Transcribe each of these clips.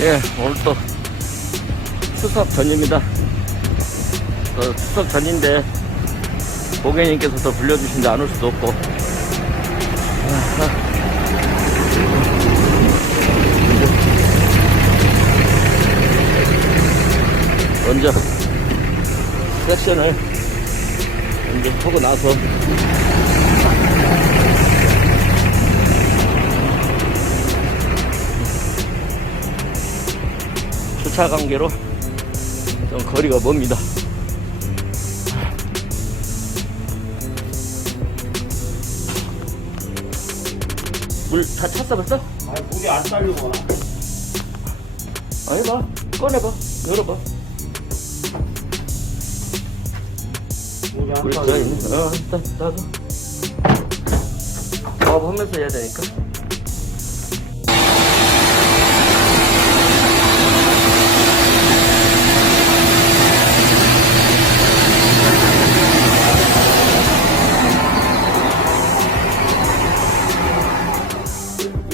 예, 오늘 또 추석 전입니다. 어, 추석 전인데 고객님께서 또 불려주신데 안 올 수도 없고. 먼저 섹션을 이제 하고 나서 주차 관계로 좀 거리가 멉니다. 물 다 찼어 벌써? 아, 물이 안 딸리구나. 아니 봐 꺼내봐 열어봐 물이 안물 딸리고. 어 일단 따서 작업하면서 해야 되니까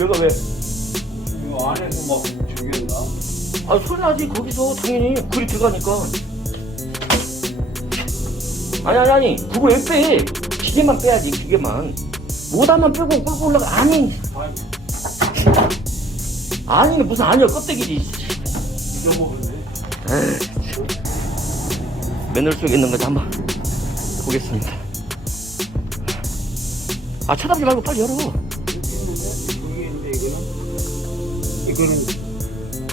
얘가 왜? 이거 안에서 막 죽였나? 아 소리 나지 거기서. 당연히 불이 들어가니까. 아니 아니 아니. 그거 왜 빼? 기계만 빼야지 기계만. 모다만 빼고 끌고 올라가. 아니. 아니, 아니 무슨 아니야. 껍데기지 잊어먹었네. 맨홀 속에 있는 거지 한번 보겠습니다. 아 쳐다보지 말고 빨리 열어 이거는?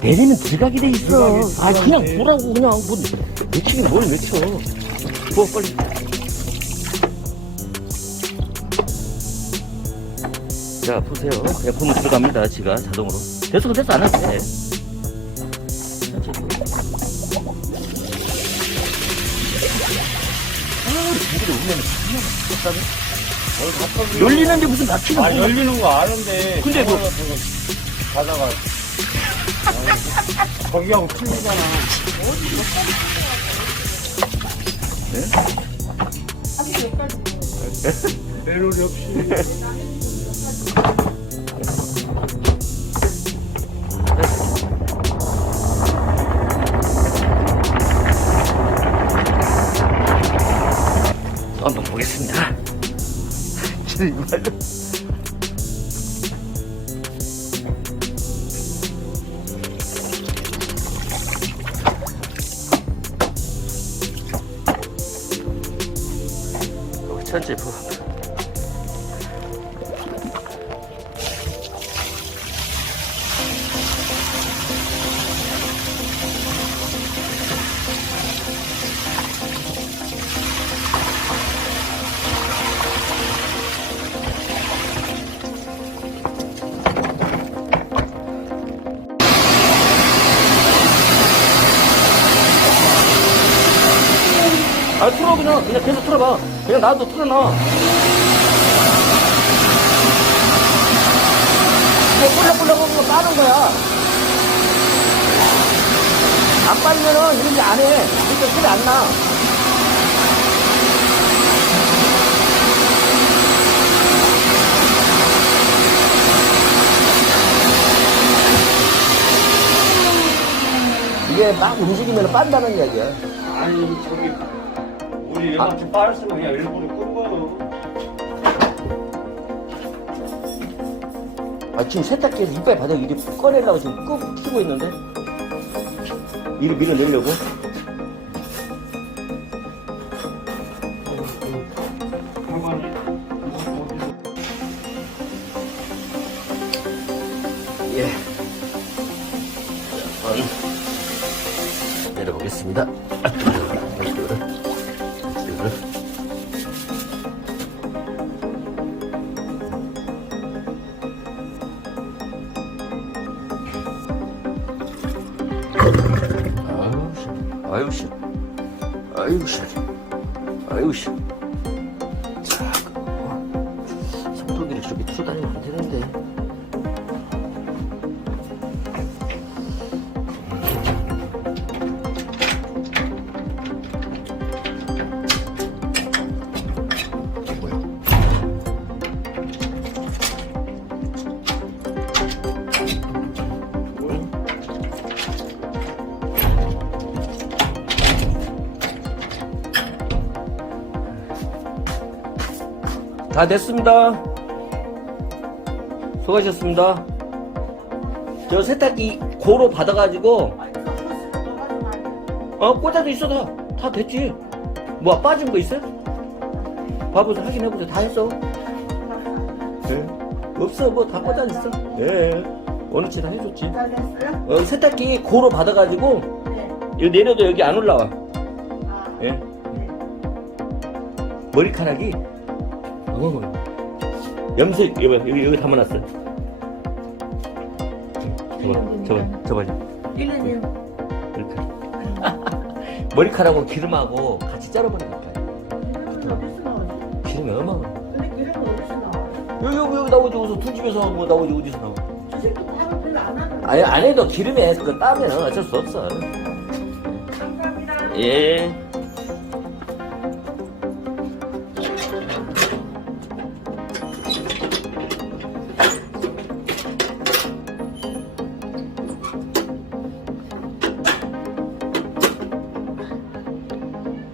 내리면 들어가게 돼 있어. 아 그냥 들어가게. 보라고 그냥. 뭐 외치긴 뭘 외쳐 부어 빨리. 자 보세요. 그냥 보면 들어갑니다 지가 자동으로. 됐어 됐어 안돼 아, 열리는데 무슨 막히는 아, 거야. 열리는 거 아는데. 근데 뭐- 저거 가다가. 아, 거기하고 틀리잖아. 배럴이 없이. 한번 보겠습니다. 정말로. 这铺 틀어, 그냥. 계속 틀어봐. 그냥 나도 틀어놔. 이게 꿀럭꿀럭 하고 빠는 거야. 안 빨면은 이런 게안 해. 그러니까 소리 안 나. 이게 막 움직이면 빤다는 이야기야. 아니, 저기. 우리 얘한테 빠졌으면 그냥 일부러 끈 거요. 아, 지금 세탁기에서 이빨 바닥 이리 꺼내려고 지금 꾹 키고 있는데? 이리 밀어내려고? 예. 자, 한번 내려보겠습니다. 아유, 씨. 아유, 씨. 아유, 씨. 자, 어, 손톱이를 저기 틀어 다니면 안 되는데. 다 됐습니다. 수고하셨습니다. 저 세탁기 고로 받아가지고. 어 꽂아도 있어 다. 다 됐지. 뭐 빠진 거 있어요? 봐보세요. 확인해보세요. 다 했어. 네. 없어 뭐 다 꽂아 있어. 네. 어느 치다 해줬지. 잘 됐어요? 어, 세탁기 고로 받아가지고 네. 이거 내려도 여기 안 올라와. 아, 예. 네. 머리카락이 어머 염색 여기 여기, 여기 담아놨어. 저봐 저봐 저봐 일년이요. 머리카락. 머리카락하고 기름하고 같이 자르버리는 거야. 기름은 어디서 나오지? 기름이 얼마나? 근데 기름은 어디서 나와? 여기 여기 여기 나오지 어디서 툴집에서 뭐 나오지 어디서 나와? 저 새끼 밥을 별로 안 하는 아니 안 해도 기름에 그 따면 어쩔 수 없어. 감사합니다. 예.